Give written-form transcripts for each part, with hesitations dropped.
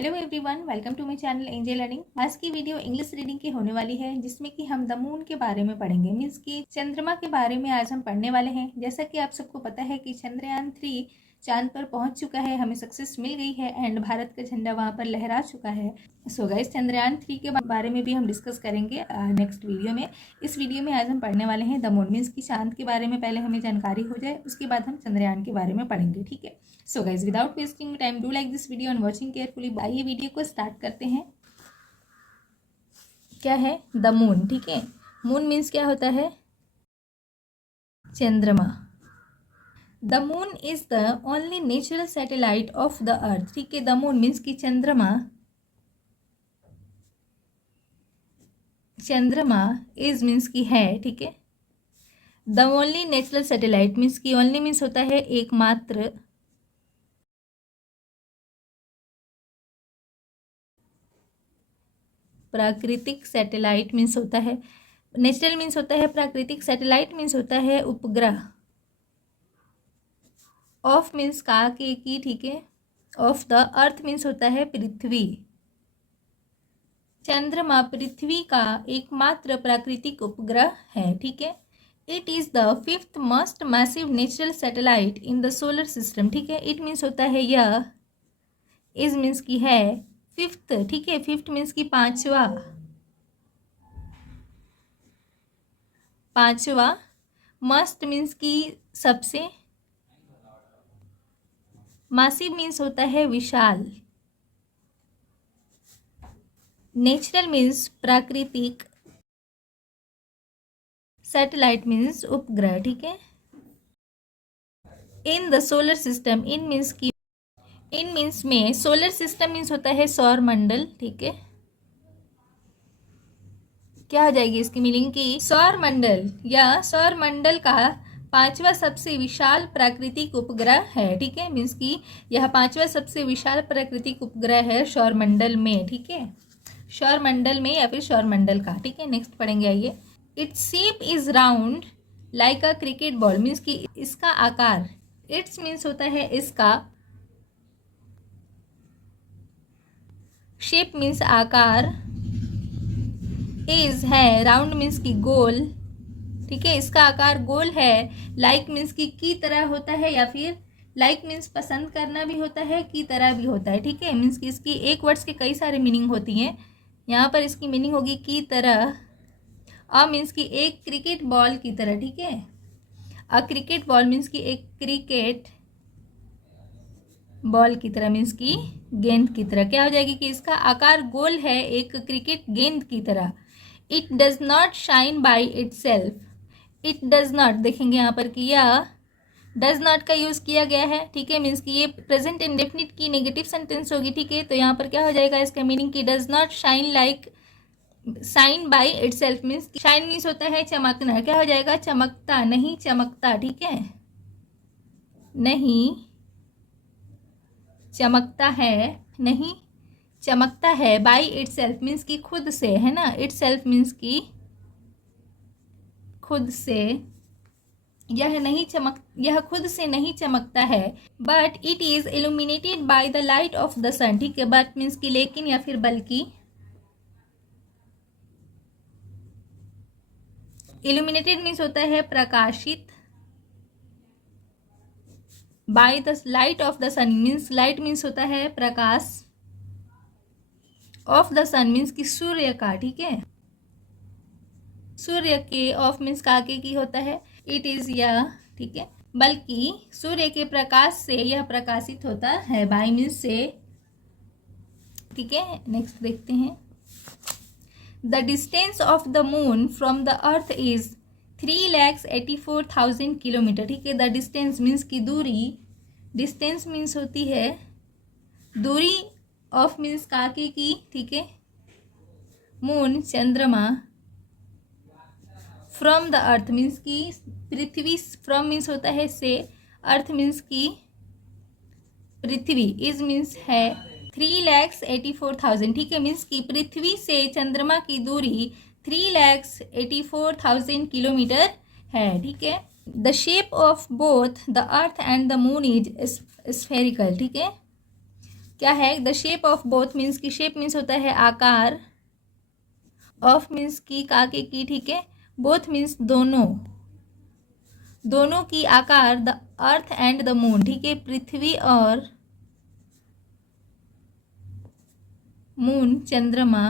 Hello everyone, welcome to my channel Angel Learning. आज की video English reading की होने वाली है, जिसमें कि हम द मून के बारे में पढ़ेंगे। मीन्स कि चंद्रमा के बारे में आज हम पढ़ने वाले हैं। जैसा कि आप सबको पता है कि चंद्रयान 3 चांद पर पहुंच चुका है, हमें सक्सेस मिल गई है एंड भारत का झंडा वहां पर लहरा चुका है। सो गाइस, चंद्रयान 3 के बारे में भी हम डिस्कस करेंगे नेक्स्ट वीडियो में। इस वीडियो में आज हम पढ़ने वाले हैं द मून। मीन्स कि चांद के बारे में पहले हमें जानकारी हो जाए, उसके बाद हम चंद्रयान के बारे में पढ़ेंगे। ठीक है। So guys, without wasting time, do like this video and watching carefully. आइए वीडियो को स्टार्ट करते हैं। क्या है द मून? ठीक है, मून मीन्स क्या होता है? चंद्रमा। The moon is the only natural satellite of the earth. ठीक है, द मून मीन्स की चंद्रमा। चंद्रमा इज मीन्स की है। ठीक है, the only natural satellite means की ओनली मीन्स होता है एकमात्र। प्राकृतिक सैटेलाइट मीन्स होता है, नेचुरल मीन्स होता है प्राकृतिक, सैटेलाइट मीन्स होता है उपग्रह। ऑफ मीन्स का, के की। ठीक है, ऑफ द अर्थ मीन्स होता है पृथ्वी। चंद्रमा पृथ्वी का एकमात्र प्राकृतिक उपग्रह है। ठीक है, it is the fifth most massive natural satellite in the solar system. ठीक है, इट मीन्स होता है यह, इज मीन्स की है, फिफ्थ। ठीक है, फिफ्थ मीन्स की पांचवा, पांचवा। मस्ट मीन्स की सबसे, मासिव मीन्स होता है विशाल, नेचुरल मीन्स प्राकृतिक, सैटेलाइट मीन्स उपग्रह। ठीक है, in the solar system, in means की, इन मीन्स में, सोलर सिस्टम मीन्स होता है सौर मंडल। ठीक है, क्या हो जाएगी इसकी मीनिंग की सौर मंडल या सौर मंडल का पांचवा सबसे विशाल प्राकृतिक उपग्रह है। ठीक है, मीन्स की यह पांचवा सबसे विशाल प्राकृतिक उपग्रह है सौर मंडल में। ठीक है, सौर मंडल में या फिर सौर मंडल का। ठीक है, नेक्स्ट पढ़ेंगे। आइए, its shape is round like a cricket ball means की इसका आकार, इट्स मीन्स होता है इसका, शेप मीन्स आकार, इज है, राउंड मीन्स की गोल। ठीक है, इसका आकार गोल है, लाइक मीन्स की तरह होता है, या फिर लाइक मीन्स पसंद करना भी होता है, की तरह भी होता है। ठीक है, मीन्स की इसकी एक वर्ड्स के कई सारे मीनिंग होती हैं। यहाँ पर इसकी मीनिंग होगी की तरह। अ मीन्स की एक क्रिकेट बॉल की तरह। ठीक है, अ क्रिकेट बॉल मीन्स की एक क्रिकेट बॉल की तरह, मीन्स की गेंद की तरह। क्या हो जाएगी कि इसका आकार गोल है एक क्रिकेट गेंद की तरह। It does not shine by it self, it does not, देखेंगे यहाँ पर कि यह डज नॉट का यूज किया गया है। ठीक है, मीन्स कि ये प्रेजेंट इंडेफिनिट की नेगेटिव सेंटेंस होगी। ठीक है, तो यहाँ पर क्या हो जाएगा इसका मीनिंग कि does not shine like, shine by it self means, shine means होता है चमकना। क्या हो जाएगा? चमकता, नहीं चमकता। ठीक है, नहीं चमकता है, नहीं चमकता है। बाई इट सेल्फ मीन्स की खुद से, है ना। इट सेल्फ मीन्स की खुद से, यह नहीं चमक, यह खुद से नहीं चमकता है। But it is illuminated by the light of the sun. ठीक है, बट मीन्स की लेकिन या फिर बल्कि, इल्यूमिनेटेड मीन्स होता है प्रकाशित, by the light of the sun means, light means होता है प्रकाश, ऑफ द सन मीन्स की सूर्य का। ठीक है, सूर्य के, ऑफ मीन्स का, आगे की होता है, इट इज यह। ठीक है, बल्कि सूर्य के प्रकाश से यह प्रकाशित होता है, बाय मीन्स से। ठीक है, नेक्स्ट देखते हैं। The distance of the moon from the earth is 3,84,000 kilometre. ठीक है, द डिस्टेंस मीन्स की दूरी, डिस्टेंस मीन्स होती है दूरी, ऑफ मीन्स काके की। ठीक है, मून चंद्रमा, फ्रॉम द अर्थ मीन्स की पृथ्वी, फ्रॉम मीन्स होता है से, अर्थ मीन्स की पृथ्वी, इज मीन्स है 3,84,000। ठीक है, मीन्स की पृथ्वी से चंद्रमा की दूरी 3,84,000 किलोमीटर है। ठीक है, the shape of both the earth and the moon is spherical. ठीक है, क्या है, the shape of both means की शेप मीन्स होता है आकार, ऑफ मीन्स की का के की, ठीक है, बोथ मीन्स दोनों, दोनों की आकार, the earth and the moon, ठीक है, पृथ्वी और मून चंद्रमा,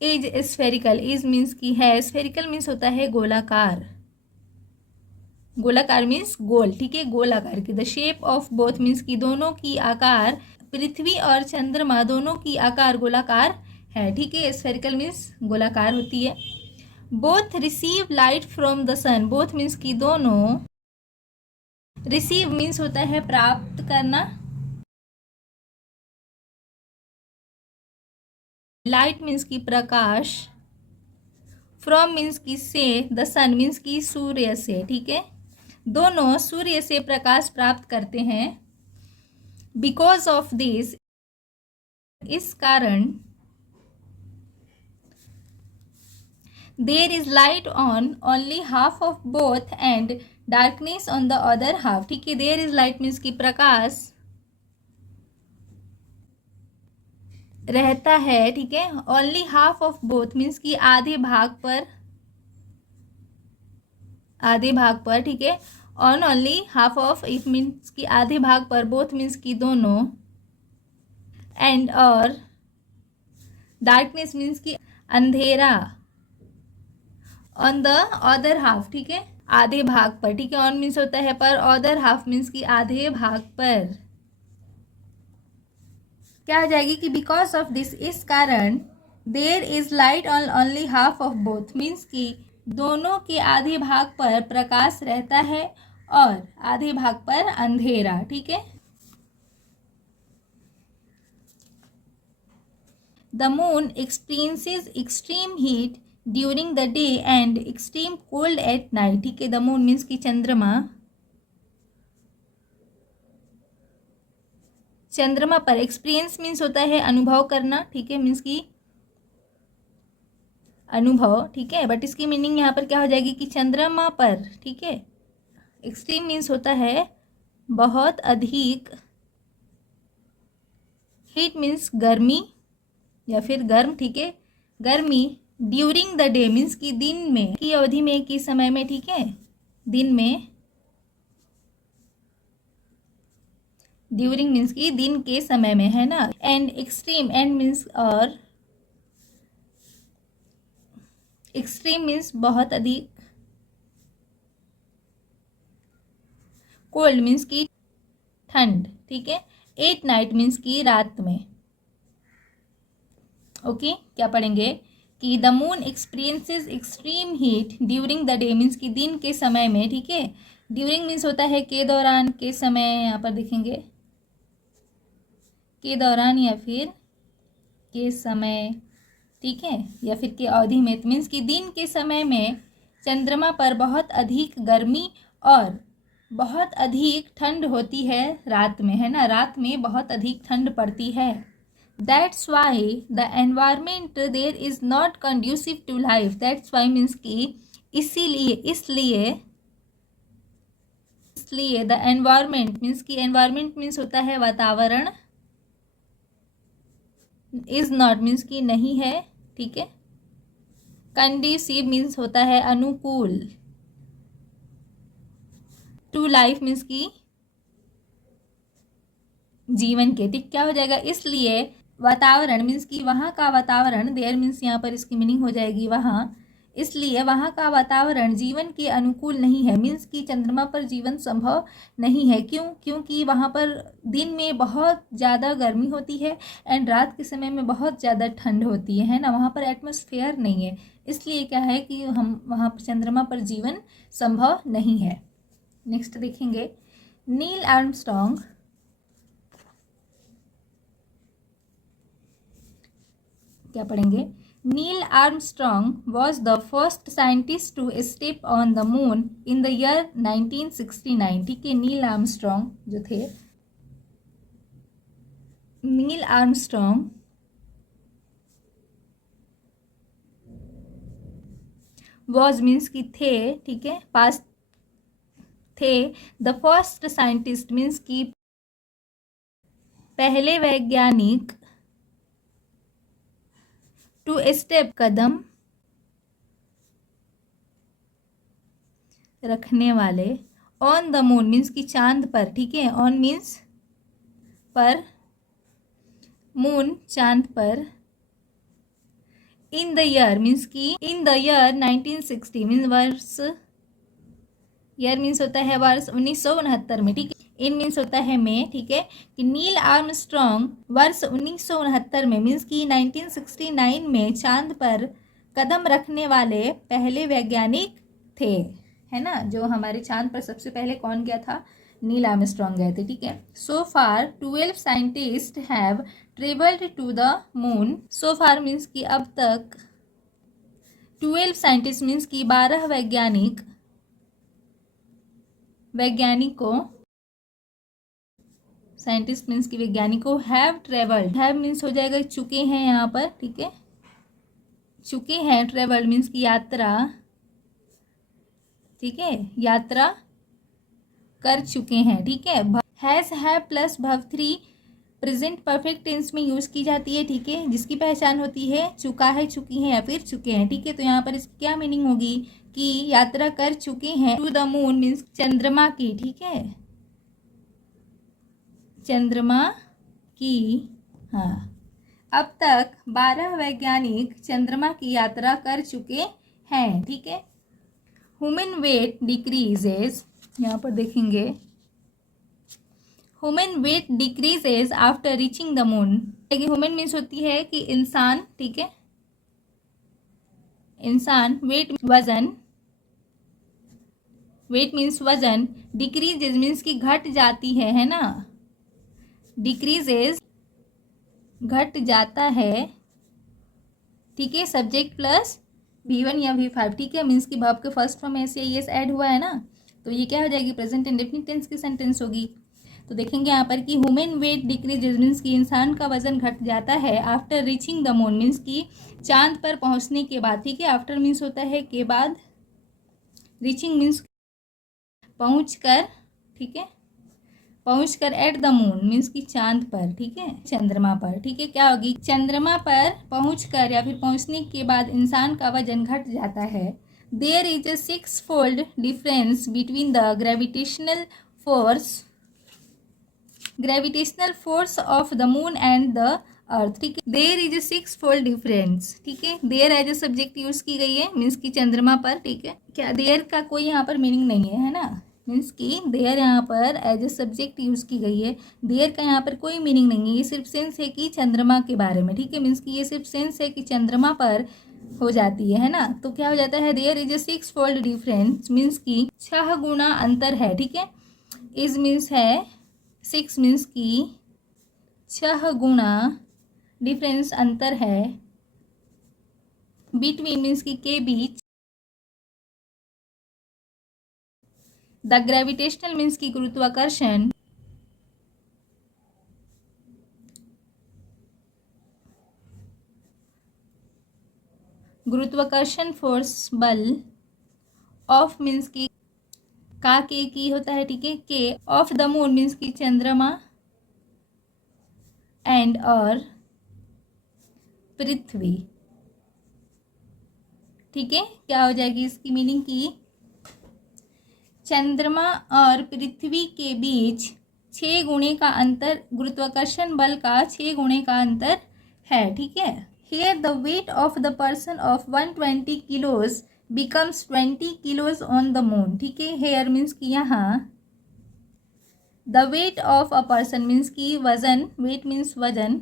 इज स्फेरिकल, इज मीन्स की है, स्फेरिकल मीन्स होता है गोलाकार, गोलाकार मीन्स गोल, ठीक है, गोल आकार की, the shape of both means की दोनों की आकार, पृथ्वी और चंद्रमा दोनों की आकार गोलाकार है, ठीक है, स्फेरिकल मीन्स गोलाकार होती है। Both receive light from the sun, both means की दोनों, रिसीव मीन्स होता है प्राप्त करना, लाइट मीन्स की प्रकाश, फ्रॉम मीन्स की से, द सन मीन्स की सूर्य से, ठीक है, दोनों सूर्य से प्रकाश प्राप्त करते हैं। बिकॉज ऑफ दिस, इस कारण, there is light on only half of both and darkness on the other half, ठीक है, देयर इज लाइट मीन्स की प्रकाश रहता है, ठीक है, only half of both means की आधे भाग पर, आधे भाग पर, ठीक है, on only half of, if means की आधे भाग पर, बोथ मीन्स की दोनों, एंड और, डार्कनेस मीन्स की अंधेरा, ऑन द अदर हाफ, ठीक है, आधे भाग पर, ठीक है, ऑन मीन्स होता है पर, अदर हाफ मीन्स की आधे भाग पर, क्या हो जाएगी कि बिकॉज ऑफ दिस, इस कारण, there is light on only half of both means की दोनों के आधे भाग पर प्रकाश रहता है और आधे भाग पर अंधेरा, ठीक है। The moon experiences extreme heat during the day and extreme cold at night, ठीक है, द मून मीन्स की चंद्रमा, चंद्रमा पर, एक्सपीरियंस मीन्स होता है अनुभव करना, ठीक है, मीन्स की अनुभव, ठीक है, बट इसकी मीनिंग यहाँ पर क्या हो जाएगी कि चंद्रमा पर, ठीक है, एक्सट्रीम मीन्स होता है बहुत अधिक, हीट मीन्स गर्मी या फिर गर्म, ठीक है, गर्मी, ड्यूरिंग द डे मीन्स की दिन में, की अवधि में, की समय में, ठीक है, दिन में, ड्यूरिंग मीन्स की दिन के समय में, है ना, एंड एक्सट्रीम, एंड मीन्स और, एक्सट्रीम मीन्स बहुत अधिक, कोल्ड मीन्स की ठंड, ठीक है, एट नाइट मीन्स की रात में। ओके, क्या पढ़ेंगे कि the moon experiences extreme heat during the day means की दिन के समय में, ठीक है, ड्यूरिंग मीन्स होता है के दौरान, के समय, यहाँ पर देखेंगे के दौरान या फिर के समय, ठीक है, या फिर के अवधि में, मीन्स कि दिन के समय में चंद्रमा पर बहुत अधिक गर्मी और बहुत अधिक ठंड होती है रात में, है ना, रात में बहुत अधिक ठंड पड़ती है। That's why the environment there is not conducive to life, that's why means कि इसीलिए, इसलिए, इसलिए द एनवायरमेंट मीन्स कि एनवायरमेंट मीन्स होता है वातावरण, इज नॉट मीन्स की नहीं है, ठीक है, कंड्यूसिव मीन्स होता है अनुकूल, टू लाइफ मीन्स की जीवन के, ठीक, क्या हो जाएगा, इसलिए वातावरण मीन्स कि वहाँ का वातावरण, देयर मीन्स यहाँ पर इसकी मीनिंग हो जाएगी वहाँ, इसलिए वहाँ का वातावरण जीवन के अनुकूल नहीं है, मीन्स कि चंद्रमा पर जीवन संभव नहीं है, क्यों, क्योंकि वहाँ पर दिन में बहुत ज़्यादा गर्मी होती है एंड रात के समय में बहुत ज़्यादा ठंड होती है ना, वहाँ पर एटमॉस्फेयर नहीं है, इसलिए क्या है कि हम वहाँ पर चंद्रमा पर जीवन संभव नहीं है। नेक्स्ट देखेंगे, नील आर्मस्ट्रॉन्ग, क्या पढ़ेंगे, Neil Armstrong was the first scientist to step on the moon in the year 1969, ठीक है, नील आर्मस्ट्रॉन्ग जो थे, नील आर्मस्ट्रॉन्ग वॉज मीन्स की थे, ठीक है, पास्ट थे, द फर्स्ट साइंटिस्ट मीन्स की पहले वैज्ञानिक टू स्टेप कदम रखने वाले ऑन द मून मीन्स की चांद पर, ठीक है, ऑन मीन्स पर, मून चांद पर, इन द ईयर मीन्स की इन द ईयर 1960 मीन्स वर्ष, ईयर मीन्स होता है वर्ष 1969 में, ठीक है, इन मीन्स होता है में, ठीक है, कि नील आर्मस्ट्रॉन्ग वर्ष 1969 में मीन्स की 1969 में चांद पर कदम रखने वाले पहले वैज्ञानिक थे, है ना। जो हमारे चांद पर सबसे पहले कौन गया था, नील आर्मस्ट्रॉन्ग गए थे, ठीक है। So far 12 scientist have travelled to the moon, so far means की अब तक, 12 साइंटिस्ट मीन्स की 12 वैज्ञानिकों, साइंटिस्ट मीन्स की वैज्ञानिकों, हैव ट्रेवल्ड, हैव मीन्स हो जाएगा चुके हैं यहाँ पर, ठीक है, चुके हैं, ट्रेवल्ड मीन्स की यात्रा, ठीक है, यात्रा कर चुके हैं, ठीक है। हैज हैव प्लस भव 3 प्रेजेंट परफेक्ट टेंस में यूज की जाती है, ठीक है, जिसकी पहचान होती है चुका है, चुकी है या फिर चुके हैं, ठीक है। तो यहाँ पर इसकी क्या मीनिंग होगी कि यात्रा कर चुके हैं टू द मून मीन्स चंद्रमा की, ठीक है, चंद्रमा की, हाँ। अब तक 12 वैज्ञानिक चंद्रमा की यात्रा कर चुके हैं, ठीक है। ह्यूमन वेट डिक्रीजेज, यहाँ पर देखेंगे, human weight decreases after reaching the moon, human means होती है कि इंसान, ठीक है, इंसान, वेट वजन, वेट मीन्स वजन, डिक्रीजेज मीन्स की घट जाती है ना, डिक्रीजेज घट जाता है, ठीक है, सब्जेक्ट प्लस V1 या V5, ठीक है, मीन्स की वर्ब के फर्स्ट फॉर्म में ऐसे एस ऐड हुआ है ना, तो ये क्या हो जाएगी, प्रेजेंट इंडेफिनिट टेंस की सेंटेंस होगी। तो देखेंगे यहाँ पर कि ह्यूमन वेट डिक्रीजेज मीन्स की इंसान का वजन घट जाता है after reaching the moon means की चांद पर पहुंचने के बाद, ठीक है। आफ्टर मीन्स होता है के बाद, रीचिंग मीन्स पहुँच कर, ठीक है, पहुँच कर, एट द मून मीन्स की चांद पर, ठीक है, चंद्रमा पर, ठीक है, क्या होगी, चंद्रमा पर पहुँच कर या फिर पहुँचने के बाद इंसान का वजन घट जाता है। There is a 6-fold difference between the gravitational force of the moon and the earth, ठीक है। There is a 6-fold difference, ठीक है, there as a subject use की गई है मीन्स की चंद्रमा पर, ठीक है, क्या देयर का कोई यहाँ पर मीनिंग नहीं है ना, मीन्स की देयर यहाँ पर एज ए सब्जेक्ट यूज की गई है, देयर का यहाँ पर कोई मीनिंग नहीं है, ये सिर्फ सेंस है कि चंद्रमा के बारे में, ठीक है, मीन्स की ये सिर्फ सेंस है कि चंद्रमा पर हो जाती है ना। तो क्या हो जाता है, there is a 6-fold difference means की 6 गुना अंतर है, ठीक है, इज मीन्स है 6 मीन्स की 6 गुना, डिफरेंस अंतर है, बिटवीन मीन्स की के बीच, द ग्रेविटेशनल मीन्स की गुरुत्वाकर्षण, गुरुत्वाकर्षण फोर्स बल, ऑफ मीन्स की का के की होता है, ठीक है, के ऑफ द मून मीन्स की चंद्रमा, एंड और पृथ्वी, ठीक है, क्या हो जाएगी इसकी मीनिंग की चंद्रमा और पृथ्वी के बीच 6 गुणे का अंतर, गुरुत्वाकर्षण बल का 6 गुणे का अंतर है, ठीक है। Here the weight of the person of 120 kilos becomes 20 kilos on the moon, ठीक है। Here means कि यहाँ the weight of a person means कि वजन, weight means वजन,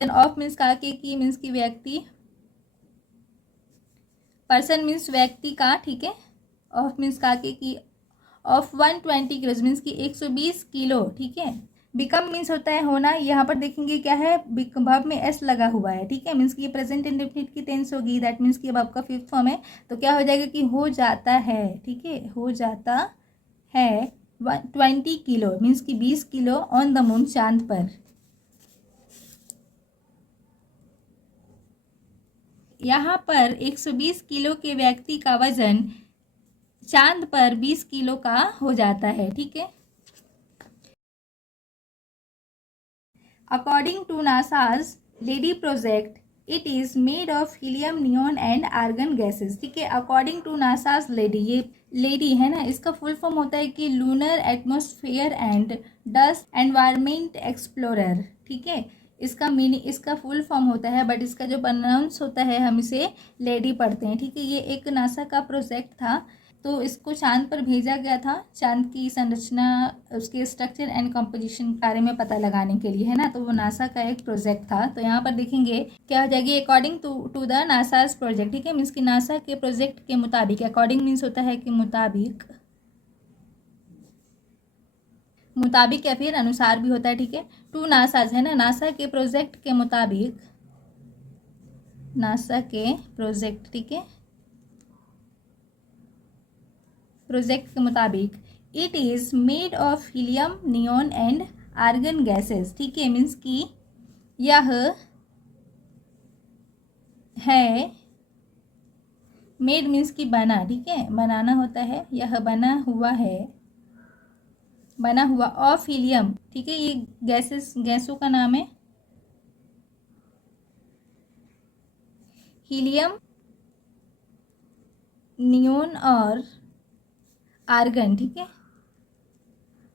of means का के की means की व्यक्ति, पर्सन मीन्स व्यक्ति का, ठीक है, ऑफ मीन्स का के की, ऑफ 120 किलो मीन्स की 120 किलो, ठीक है। बिकम मीन्स होता है होना, यहाँ पर देखेंगे क्या है, वर्ब में एस लगा हुआ है, ठीक है, मीन्स की ये प्रेजेंट इंडेफिनिट की टेंस होगी, दैट मीन्स की वर्ब का 5th फॉर्म है, तो क्या हो जाएगा कि हो जाता है, ठीक है, हो जाता है 20 किलो मीन्स की 20 किलो ऑन द मून चांद पर, यहाँ पर 120 किलो के व्यक्ति का वजन चांद पर 20 किलो का हो जाता है, ठीक है। According to NASA's LADEE project it is made of helium, neon and argon gases. ठीक है, अकॉर्डिंग टू नासाज लेडी, ये लेडी है ना, इसका फुल फॉर्म होता है कि lunar atmosphere and dust environment explorer. ठीक है, इसका मीनिंग, इसका फुल फॉर्म होता है, बट इसका जो प्रोनाउंस होता है हम इसे लेडी पढ़ते हैं। ठीक है, ये एक नासा का प्रोजेक्ट था, तो इसको चांद पर भेजा गया था चांद की संरचना, उसके स्ट्रक्चर एंड कंपोजिशन के बारे में पता लगाने के लिए, है ना। तो वो नासा का एक प्रोजेक्ट था। तो यहाँ पर देखेंगे क्या हो जाएगी, according to the NASA's project. ठीक है, मीन्स कि नासा के प्रोजेक्ट के मुताबिक, अकॉर्डिंग मीन्स होता है कि मुताबिक, मुताबिक या फिर अनुसार भी होता है। ठीक है, टू नासाज है ना, नासा के प्रोजेक्ट के मुताबिक, नासा के प्रोजेक्ट, ठीक है, प्रोजेक्ट के मुताबिक it is made of helium, neon and argon gases. ठीक है, मीन्स कि यह है, मेड मीन्स कि बना, ठीक है, बनाना होता है, यह बना हुआ है, बना हुआ ऑफ हीलियम। ठीक है, ये गैसेस, गैसों का नाम है हीलियम, नियॉन और आर्गन। ठीक है,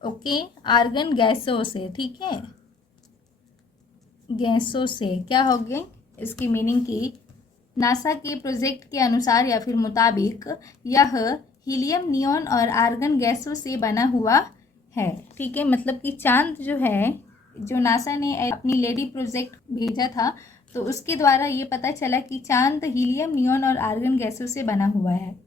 ओके, आर्गन गैसों से। ठीक है, गैसों से क्या हो गए, इसकी मीनिंग की नासा के प्रोजेक्ट के अनुसार या फिर मुताबिक यह हीलियम, नियॉन और आर्गन गैसों से बना हुआ है। ठीक है, मतलब कि चांद जो है, जो नासा ने अपनी लेडी प्रोजेक्ट भेजा था, तो उसके द्वारा ये पता चला कि चांद हीलियम, नियॉन और आर्गन गैसों से बना हुआ है।